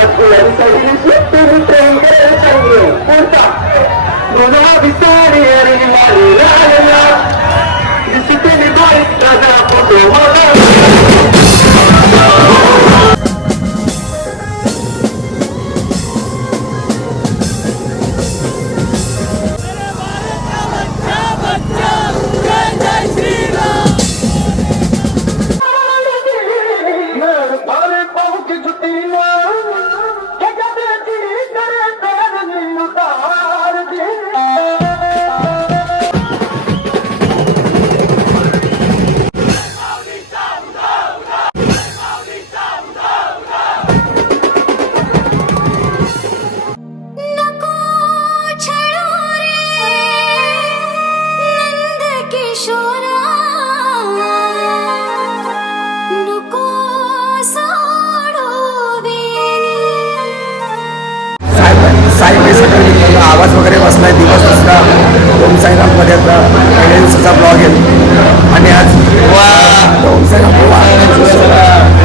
la risalire per riprendere il sangue. Punta! Non ho bisogno di rimanere, la la la. Disciplini voi, la da poco, Om Sairam आता एलियन्सचा blog आहे. आणि आज ओम साईराम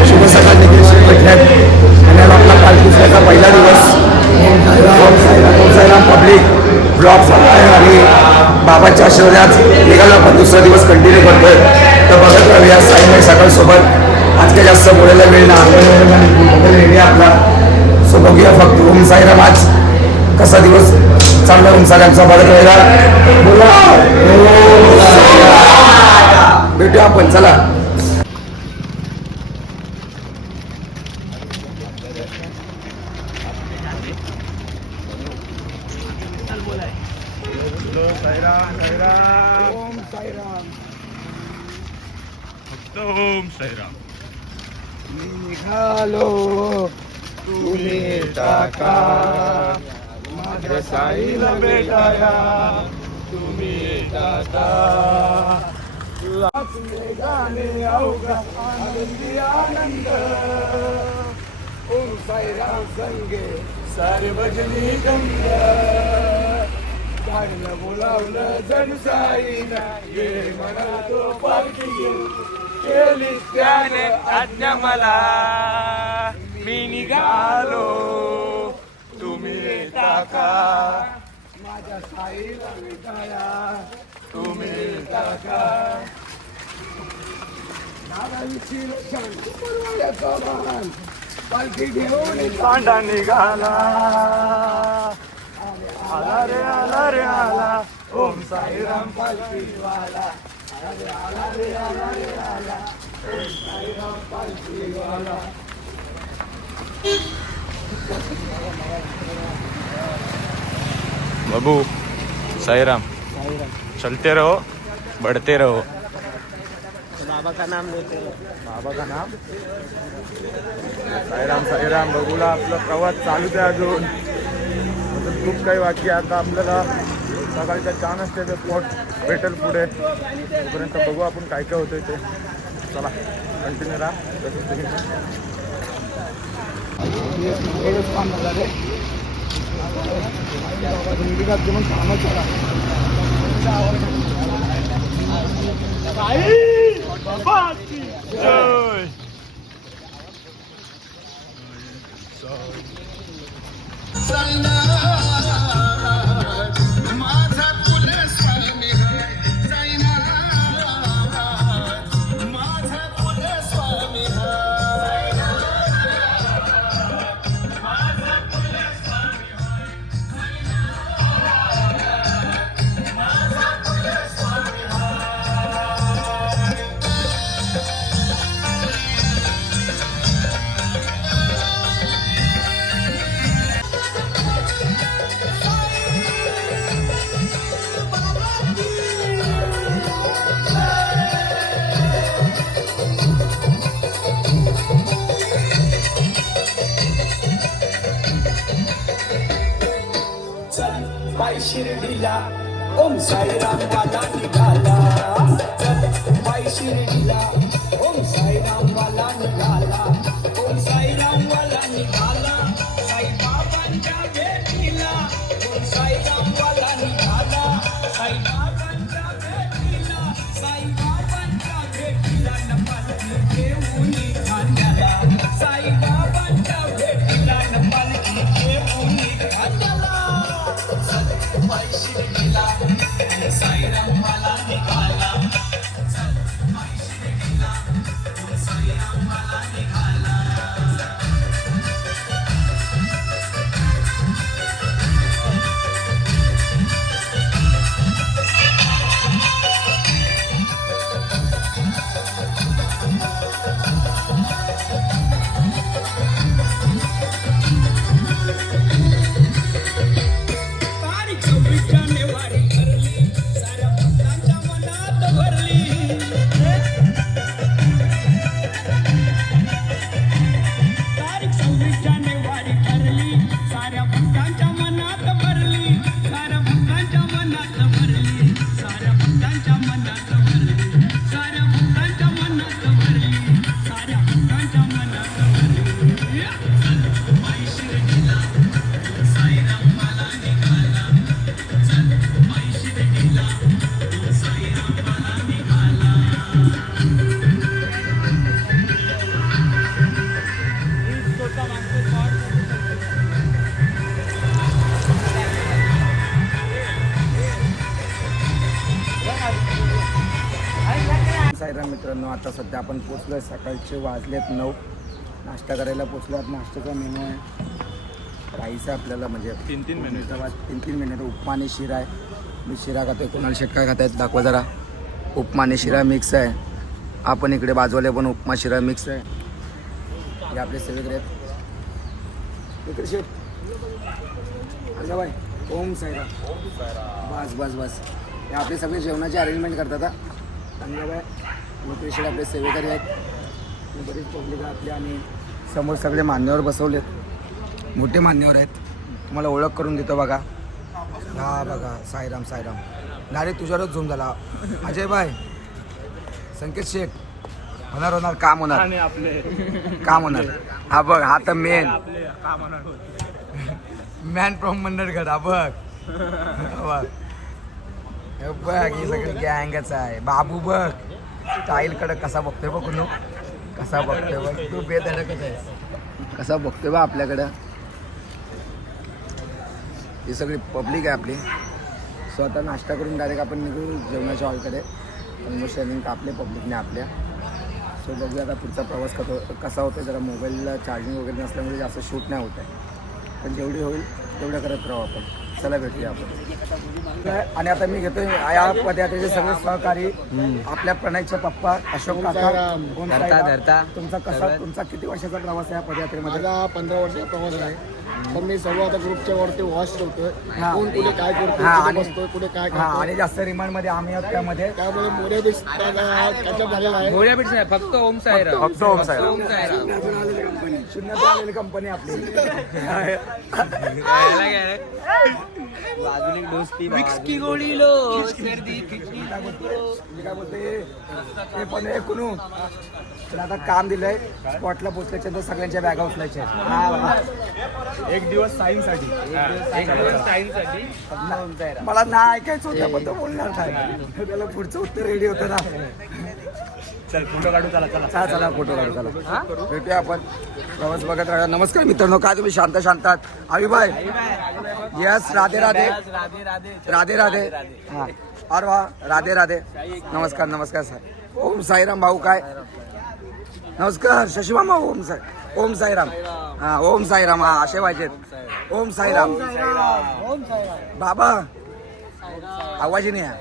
शुभ सकाळ देखील भेटल्यात आणि आज आपला पालखीचा पहिला दिवस. ओम साईराम ओम साईराम पब्लिक ब्लॉग आहे. आणि बाबाच्या आशीर्वादात निघालो आपण दुसरा दिवस कंटिन्यू करतोय. तर बघत राहूया साई बाई सकाळ सोबत. आज काही जास्त बोलायला वेळ ना आपला. सो बघूया फक्त ओम साईराम आज. कसा दिवस चांगला होऊन सगळ्यांचा बघत राहिला. बोला. भेटूया आपण चला ओम साईराम ओम साईराम निघालो तुम्ही टाका माझ्या साईला भेटाया दादा टाका गाणे अवघा आनंदी आनंद ओम साईराम संगे सारे भजनी गंग गायला बोलावलं जण साईना ये म्हणा तो पालखी केली त्याने आज्ञा मला मी निघालो तुम्ही टाका साईला विटाया तुम्ही टाका नारायणची शांती परवायाचा मान पालखी घेऊन पांडा निघाला आला रे आला रे आला ओम साईराम पालखीवाला अरे आला रे आला रे आला ओम साईराम पालखीवाला बाबू साईराम चलते रहो बढ़ते रहो बाबा का नाम लेते बाबा का नाम साईराम साईराम बघूला आपला प्रवास चालूच आहे अजून अजून खूप काही बाकी आहे आता आपल्याला सकाळच्या छान असते ते स्पॉट भेटेल पुढे तोपर्यंत बघू आपण काय काय होतंय ते चला कंटिन्यू राहा तसंच तुम्ही एकच काम झालं रे इंडिकात घेऊन कामच करा जय माझा शिर्डीला ओम साईराम वाला निघाला चल पाय शिर्डीला ओम Yeah. साईराम मित्रांनो आता सध्या आपण पोचलो सकाळचे वाजलेत नऊ. नाश्ता करायला पोचलो आत नाश्त्याचा मेनू आहे. राईस आहे आपल्याला म्हणजे तीन तीन मेनू तेव्हा तीन तीन मिनिट उपमा आणि शिरा आहे. मी शिरा खातोय. कुणाल शेट काय खात आहेत दाखवा जरा. उपमा आणि शिरा मिक्स आहे. आपण इकडे बाजूला पण उपमा शिरा मिक्स आहे. हे आपले आहेत. इकडे शेट अरे बाय ओम साईराम. बस बस बस. हे आपले सगळे जेवणाचे अरेंजमेंट करतात हा. चांगलं लोकेश शेट आपले सेवेकरी आहेत. बरीच पब्लिक आपली आणि समोर सगळे मान्यवर बसवलेत. मोठे मान्यवर आहेत. तुम्हाला ओळख करून देतो बघा. हा बघा साईराम साईराम. डायरेक्ट तुझ्यावरच झूम झाला. अजय बाय संकेत शेठ होणार होणार काम होणार. काम होणार. हा बघ हा तर मेन. मॅन फ्रॉम मंडळगड हा बघ. बघ. बघ ही सगळी गँगच आहे. बाबू बघ. स्टाईल कसा बघतोय बघ कुणू कसा बघतोय बघ. तू बेधडकच आहे कसा बघतोय बा आपल्याकडं. ही सगळी पब्लिक आहे आपली. स्वतः नाश्ता करून डायरेक्ट आपण निघू जेवणाच्या हॉलकडे ऑलमोस्ट रनिंग कापले पब्लिकने आपल्या सो बघूया आता पुढचा प्रवास कसा कसा होतो जरा मोबाईलला चार्जिंग वगैरे नसल्यामुळे जास्त शूट नाही होत आहे. पण जेवढी होईल तेवढं करत राहू आपण. चला भेटूया आपण? आणि आता मी घेतोय या पदयात्रेचे सगळे सहकारी आपल्या प्रणयचे पप्पा अशोक काका साईराम. तुमचा कसा तुमचा किती वर्षाचा प्रवास आहे या पदयात्रेमध्ये पंधरा वर्षाचा प्रवास आहे. पण मी सर्व आता ग्रुपच्या वरती वॉच ठेवतोय. हा. कोण कुठे काय करतोय हा, कुठे आणि- बसतोय कुठे काय हा करतोय. आणि जास्त रिमांडमध्ये आम्ही आहोत त्यामध्ये. त्यामुळे त्याच्यात झालेला आहे. नाही फक्त ओम साईराम. फक्त ओम साईराम. ओम साईराम. आलेली कंपनी आपली. विक्स की गोळी लो सर्दी काय ते पण हे कुणू. तर आता काम दिलंय. स्पॉटला पोचल्याच्या नंतर सगळ्यांच्या बॅगा उचलायच्या आहेत. हा. एक दिवस एक ओम साईराम मला ना ऐकायचं होतं पण तो बोलणार त्याला पुढचं उत्तर रेडी होतं ना. चल फोटो काढू चला चला. चला चला फोटो काढू चला. भेटूया आपण. प्रवास बघत राहा. नमस्कार मित्रांनो काय तुम्ही शांत शांतात अभिभाय यस राधे राधे. राधे राधे. राधे राधे. हा. अरे वा राधे राधे. नमस्कार नमस्कार सर ओम साईराम भाऊ काय? नमस्कार शशिमामा ओम साई ओम साईराम. हा ओम साईराम हा असे पाहिजेत. ओम साईराम. बाबा आवाज नहीं है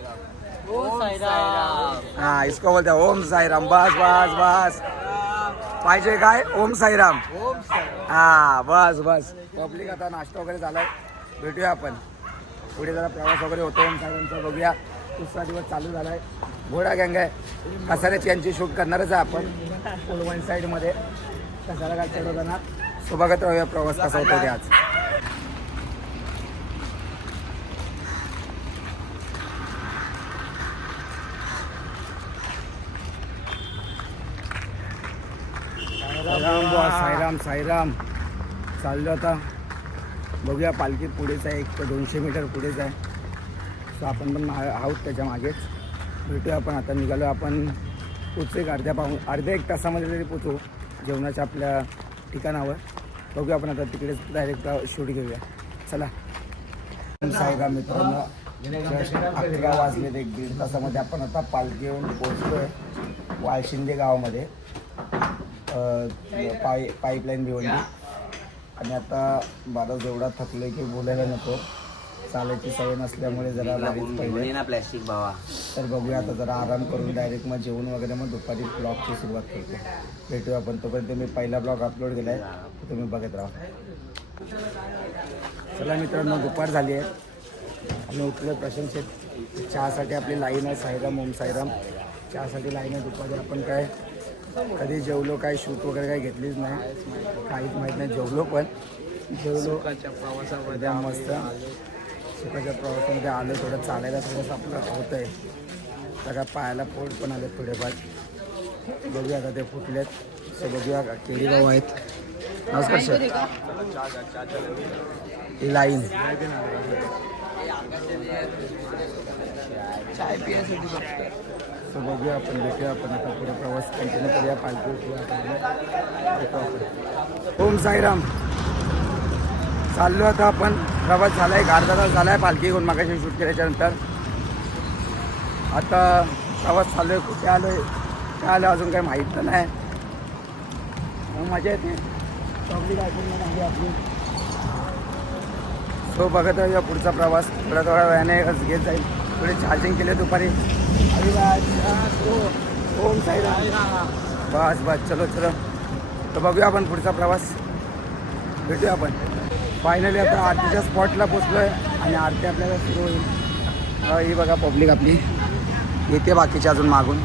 हा इसको बोलते ओम साईराम बस बस बस. पाहिजे काय? ओम साईराम. हा बस बस. पब्लिक आता नाश्ता वगैरे झालाय. भेटूया आपण. पुढे जरा प्रवास वगैरे होतो ओम साईरामचा बघूया. दुसरा दिवस चालू झालाय. घोडा गँग आहे. कसाऱ्याची यांची शूट करणारच आहे आपण. कोलवण साईडमध्ये कसारा घाट चढवताना सो बघत राहूया. प्रवास कसा होतो ते आज. साईराम बुवा, साईराम साईराम. चाललो आता. बघूया पालखी पुढेच आहे. एक दोनशे मीटर पुढेच आहे. सो आपण पण आहोत त्याच्या मागेच. भेटूया आपण आता निघालो आपण पोचू एक अर्ध्या पाहून अर्ध्या एक तासामध्ये तरी पोचू जेवणाच्या आपल्या ठिकाणावर. बघूया आपण आता तिकडेच डायरेक्ट शूट घेऊया. चला. साईगाव मित्रांनो अकरा वाजलेत एक दीड तासामध्ये. आपण आता पालखी येऊन पोचतोय वाळशिंदे गावामध्ये. पाय पाईपलाईन भिवंडी. आणि आता बारा जेवढा थकले की बोलायला नको. चालायची सवय नसल्यामुळे जरा पडले. ना प्लॅस्टिक भावा तर बघूया आता जरा आराम करून डायरेक्ट मग जेवण वगैरे मग दुपारी ब्लॉगची सुरुवात करतो. भेटूया आपण. तोपर्यंत मी पहिला ब्लॉग अपलोड केला आहे तो तुम्ही बघत राहा. चला मित्रांनो दुपार झाली आहे. आम्ही उठलो प्रशांत चहासाठी आपली लाईन आहे साईराम ओम साईराम. चहासाठी लाईन आहे दुपारी आपण काय कधी जेवलो काय शूट वगैरे काही घेतलीच नाही. काहीच माहीत नाही जेवलो पण. जेवलो प्रवासामध्ये मस्त. सुखाच्या प्रवासामध्ये आलो थोडं चालायला थोडंसं आपलं होतं आहे सगळ्या पायाला पोट पण आले थोडेफार बघूया आता ते फुटलेत. सो बघूया केळीभाऊ आहेत नमस्कार सर लाईन. तर बघूया आपण भेटूया आपण. आता पुढे प्रवास कंटिन्यू करूया. पालखी ओम साईराम. चाललो आता आपण. प्रवास झाला आहे अर्धा तास आहे पालखी घेऊन मागाशी शूट केल्याच्यानंतर. आता प्रवास चालू आहे कुठे आलो आहे काय आलो अजून काही माहीत तर नाही. मग मजा येते. पब्लिक ऐकून आहे आपली. सो बघत आहे पुढचा प्रवास. थोड्या थोडा वेळाने घेत जाईल. थोडी चार्जिंग केले दुपारी. ओम साईराम. बस बस चलो चलो. तर बघूया आपण पुढचा प्रवास. भेटूया आपण. फायनली आता आरतीच्या स्पॉटला पोचलो आहे आणि आरती आपल्याला सुरू होईल. ही बघा पब्लिक आपली. येते बाकीची अजून मागून.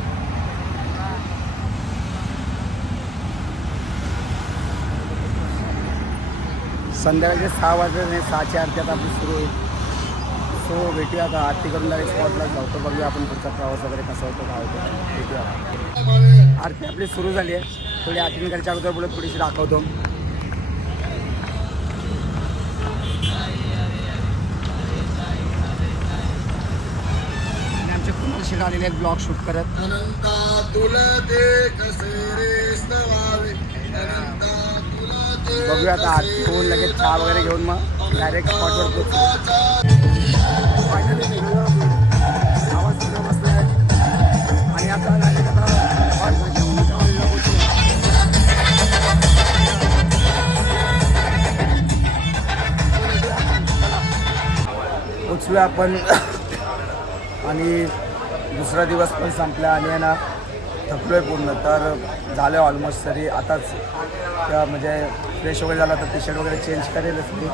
संध्याकाळचे सहा वाजले नाही सहाची आरती आता आपली सुरू होईल. सो भेटूया आता आरती करून डायरेक्ट स्पॉटला जाऊ. तर बघूया आपण पुढचा प्रवास वगैरे कसा होतो काय होतो. भेटूया. आरती आपली सुरू झाली आहे. थोडी आठवण अगोदर पुढे थोडीशी दाखवतो. आणि आलेले आहेत ब्लॉग शूट करत. तुला ते बघूया आता फोन लगेच चहा वगैरे घेऊन मग डायरेक्ट स्पॉटवर पोहोचू. फायनली आवाज सुद्धा बसला आहे. आणि आता direct आता पोचलो आपण. आणि दुसरा दिवस पण संपला आणि ना थकलो आहे पूर्ण. तर झालं ऑलमोस्ट तरी. आताच म्हणजे फ्रेश वगैरे झाला तर टी शर्ट वगैरे चेंज करेलच मी.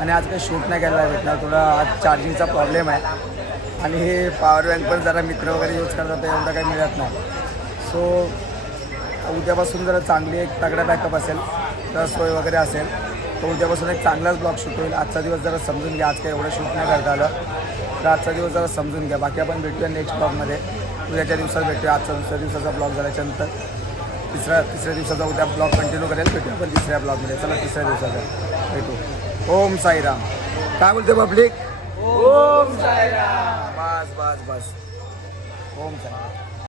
आणि आज काही शूट नाही करायला भेटणार. थोडा आज चार्जिंगचा प्रॉब्लेम आहे. आणि हे पॉवर बँक पण जरा मित्र वगैरे यूज करतात तर एवढं काही मिळत नाही. सो उद्यापासून जरा चांगली एक तगडा बॅकअप असेल. तर सोय वगैरे असेल. तर उद्यापासून एक चांगलाच ब्लॉग शूट होईल. आजचा दिवस जरा समजून घ्या. आज काही एवढं शूट नाही करता आलं. तर आजचा दिवस जरा समजून घ्या. बाकी आपण भेटूया नेक्स्ट ब्लॉगमध्ये उद्याच्या दिवसात भेटूया. आजचा दुसऱ्या दिवसाचा ब्लॉग झाल्याच्यानंतर तिसऱ्या तिसऱ्या दिवसाचा उद्या ब्लॉग कंटिन्यू करेल. भेटूया आपण तिसऱ्या ब्लॉगमध्ये चला तिसऱ्या दिवसाचा. भेटू. ओम साईराम. काय बोलते पब्लिक ओम साईराम. बस बस बस. ओम साईराम.